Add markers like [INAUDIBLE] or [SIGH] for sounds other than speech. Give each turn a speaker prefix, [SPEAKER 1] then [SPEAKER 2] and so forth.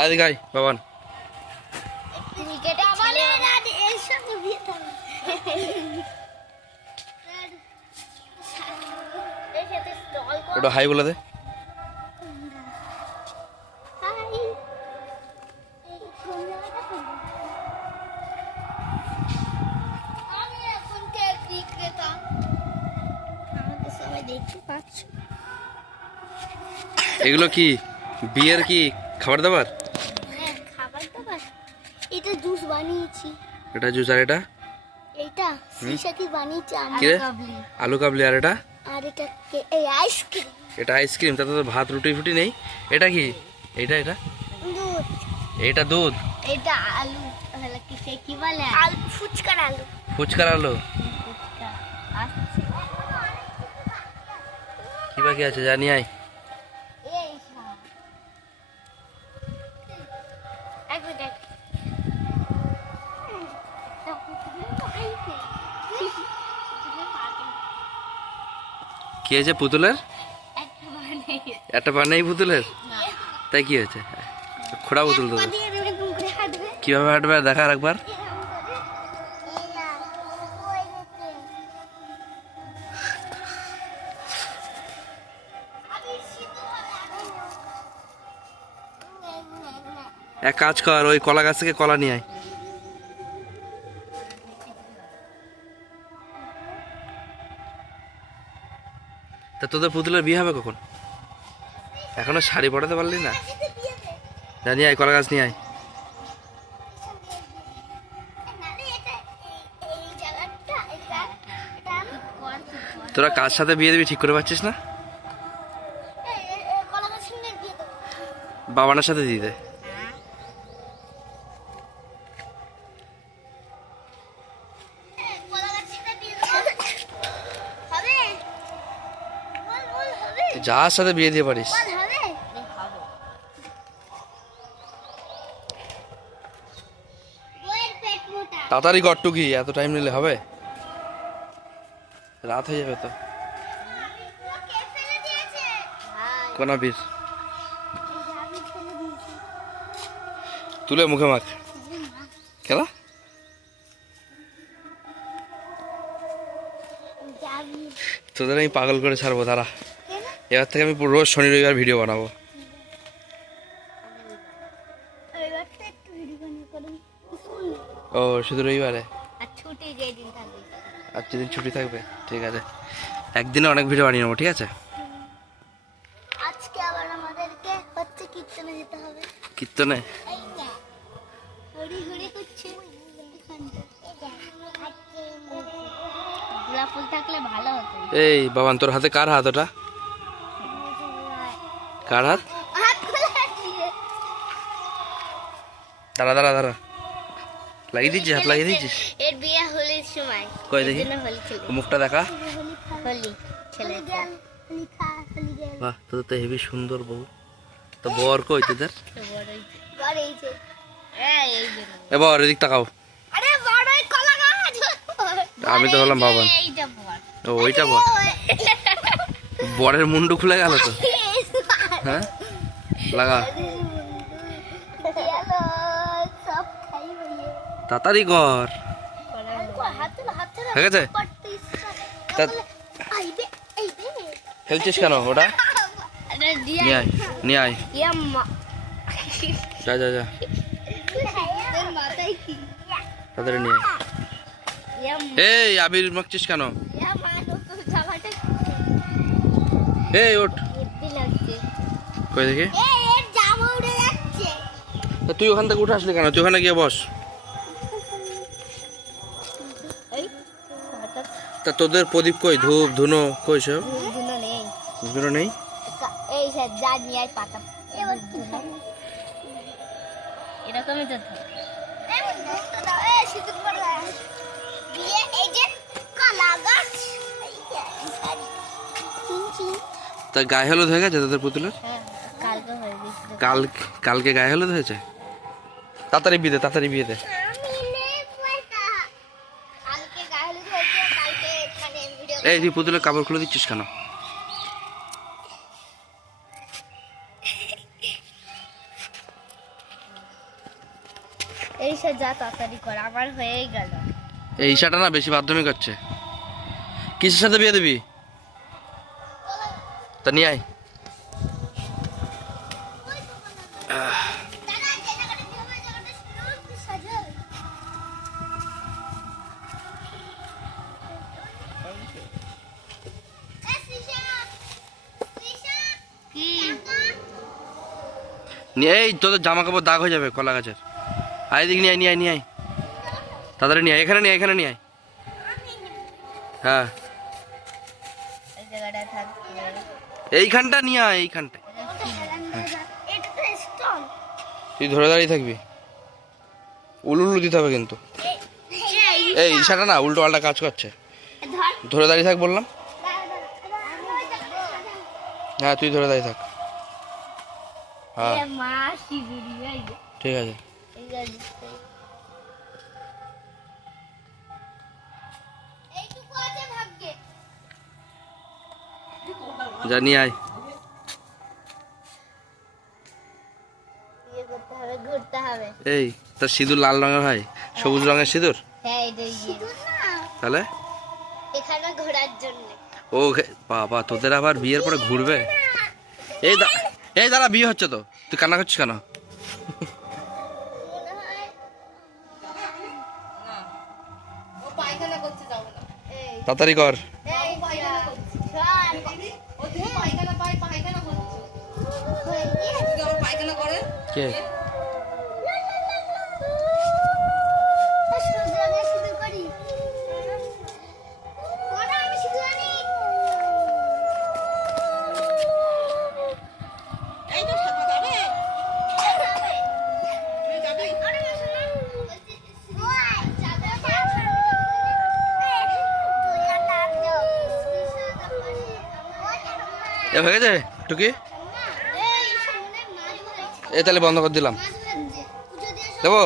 [SPEAKER 1] আয় গাই বাবান। একটু হাই বলে দে। এগুলো কি বিয়ের কি খাবার দাবার
[SPEAKER 2] হ্যাঁ খাবার দাবার এটা জুস বানিয়েছি।
[SPEAKER 1] এটা জুস আর এটা?
[SPEAKER 2] এইটা? বানিয়েছি আমি
[SPEAKER 1] কি রে আলু কাবলি আর এটা?
[SPEAKER 2] আর এটা এই আইসক্রিম।
[SPEAKER 1] এটা আইসক্রিম তাতে তো ভাত রুটি ফুটি নেই। এটা কি? এটা এটা?
[SPEAKER 2] দুধ।
[SPEAKER 1] এটা দুধ?
[SPEAKER 2] এটা আলু। কি বলে? আলু ফুচকার আলু।
[SPEAKER 1] ফুচকার আলু?
[SPEAKER 2] ফুচকা।
[SPEAKER 1] কি বাকি আছে? জানি আয়। কি হয়েছে পুতুলের?
[SPEAKER 2] একটা
[SPEAKER 1] একটা বানাই পুতুলের? তাই কি হয়েছে? খোড়া পুতুল তো।
[SPEAKER 2] পা
[SPEAKER 1] কীভাবে হাঁটবে? দেখা একবার। এক কাজ কর ওই কলা গাছ থেকে কলা নিয়ে আয়। তা তোদের পুতুলের বিয়ে হবে কখন? এখনও শাড়ি পরাতে পারলি না?
[SPEAKER 2] দিয়ে দে
[SPEAKER 1] জানি আয় কলা গাছ নিয়ে আয়। তোরা কার সাথে বিয়ে দিবি ঠিক করে পাচ্ছিস না?
[SPEAKER 2] দিয়ে
[SPEAKER 1] বাবানের সাথে দিয়ে দে। যার সাথে বিয়ে দিয়ে পারিস। তাড়াতাড়ি গট্টু কি এত টাইম নিলে হবে? রাত হয়ে যাবে তো। কোন বীর। তুলে মুখে মাখ। খেলা? তোদের আমি পাগল করে ছাড়বো তারা
[SPEAKER 2] কেন
[SPEAKER 1] এবার থেকে আমি রোজ শনি রবিবার ভিডিও বানাবো। ও শুধু রবিবারে?
[SPEAKER 2] আর দিন
[SPEAKER 1] যেদিন ছুটি থাকবে ঠিক আছে। একদিনে অনেক ভিডিও বানিয়ে নেব ঠিক আছে?
[SPEAKER 2] আজকে আবার আমাদেরকে হচ্ছে কীর্তনে যেতে হবে।
[SPEAKER 1] কীর্তনে?
[SPEAKER 2] এই
[SPEAKER 1] বাবান তোর হাতে কার হাত ওটা? কার হাত? দাঁড়া দাঁড়া দাঁড়া। লাগিয়ে দিচ্ছিস হাত লাগিয়ে দিচ্ছিস?
[SPEAKER 2] এর বিয়ে হোলির সময়।
[SPEAKER 1] কই দেখি? মুখটা দেখা।
[SPEAKER 2] হোলি ছেলে
[SPEAKER 1] বাহ তোদের তো হেভি সুন্দর বউ। তো বর কই তোদের? এবার এদিক তাকাও।
[SPEAKER 2] আরে বড়ই কলা গাছ।
[SPEAKER 1] আমি তো হলাম বাবান। ও ওইটা বর। বরের মুন্ডু খুলে গেল তো। [LAUGHS] হ্যাঁ? লাগা। তাড়াতাড়ি কর।
[SPEAKER 2] আইবে আইবে
[SPEAKER 1] খেলছিস কেন ওটা?
[SPEAKER 2] আরে দিয়া
[SPEAKER 1] নিয়ে আয় নিয়ে আয়। যা যা যা।
[SPEAKER 2] তোর মাথায় কি
[SPEAKER 1] তাড়াতাড়ি নিয়ে এই আবির মাখছিস কেন? এই ওঠ। কই দেখি? তুই ওখান থেকে উঠে আসলি কেন? তুই ওখানে গিয়ে বস। তা তোদের প্রদীপ কই? ধূপ ধুনো কই সব? ধুনো নেই।
[SPEAKER 2] এরকমই তো
[SPEAKER 1] তা গায়ে হলুদ হয়ে গেছে তাদের পুতুলের
[SPEAKER 2] হ্যাঁ কালকে হয়ে গেছিল
[SPEAKER 1] কাল কালকে গায়ে হলুদ হয়েছে? তাড়াতাড়ি বিয়ে দে তাড়াতাড়ি বিয়ে দে।
[SPEAKER 2] কালকে গায়ে হলুদ হয়েছে কালকে মানে ভিডিও
[SPEAKER 1] এই তুই পুতুলের কাপড় খুলে দিচ্ছিস কেন?
[SPEAKER 2] এই যা তাড়াতাড়ি কর আমার হয়েই গেল।
[SPEAKER 1] এই ঈশাটা না বেশি মাধ্যমিক হচ্ছে। কিসের সাথে বিয়ে দিবি? তা নিয়ে আয়। নিয়ে এই তোদের জামা কাপড় দাগ হয়ে যাবে কলা গাছের। আয় দিক নিয়ে আয় নিয়ে আয় নিয়ে আয়। তাড়াতাড়ি নিয়ে আয় এখানে নিয়ে এখানে নিয়ে আয়। হ্যাঁ। এইখানটা নিয়ে আয় এইখানটা। তুই ধরে দাঁড়িয়ে থাকবি। উলু উলু দিতে হবে কিন্তু। এই ঈশাটা না উল্টো পাল্টা কাজ করছে।
[SPEAKER 2] ধরে
[SPEAKER 1] দাঁড়িয়ে থাক বললাম। হ্যাঁ তুই ধরে দাঁড়িয়ে থাক। ঠিক আছে। নিয়ে আয়।
[SPEAKER 2] ইয়ে করতে হবে ঘুরতে হবে।
[SPEAKER 1] এই তার সিঁদুর লাল রঙের হয়। সবুজ রঙের সিঁদুর?
[SPEAKER 2] হ্যাঁ এটাই সিঁদুর না।
[SPEAKER 1] তাহলে?
[SPEAKER 2] এখানে ঘোরার জন্য।
[SPEAKER 1] ও বাবা তোদের আবার বিয়ের পরে ঘুরবে? এই দা এই দাদা বিয়ে হচ্ছে তো। তুই কান্না করছিস কেন? তাড়াতাড়ি কর।
[SPEAKER 2] এই
[SPEAKER 3] পায়খানা
[SPEAKER 2] যা।
[SPEAKER 3] করছে।
[SPEAKER 2] চল।
[SPEAKER 3] ও যদি পায়খানা পায় পায়খানা করছে
[SPEAKER 2] হয়ে গিয়েছে।
[SPEAKER 3] যদি আবার পায়খানা করে
[SPEAKER 1] কে
[SPEAKER 2] আর সবুজ রঙের সিঁদুর করি। কটা আমি সিঁদুর আনি?
[SPEAKER 3] এই তো সাজা যাবে
[SPEAKER 2] যাবে।
[SPEAKER 3] তুই যাবি
[SPEAKER 2] আরে বেশি না। বলছি, ওই, যাবে না। এই, তুই আর তার যাও। বিশাল ব্যাপার।
[SPEAKER 1] এ হয়ে গেছে টুকি। এ তাহলে বন্ধ করে দিলাম দেবো?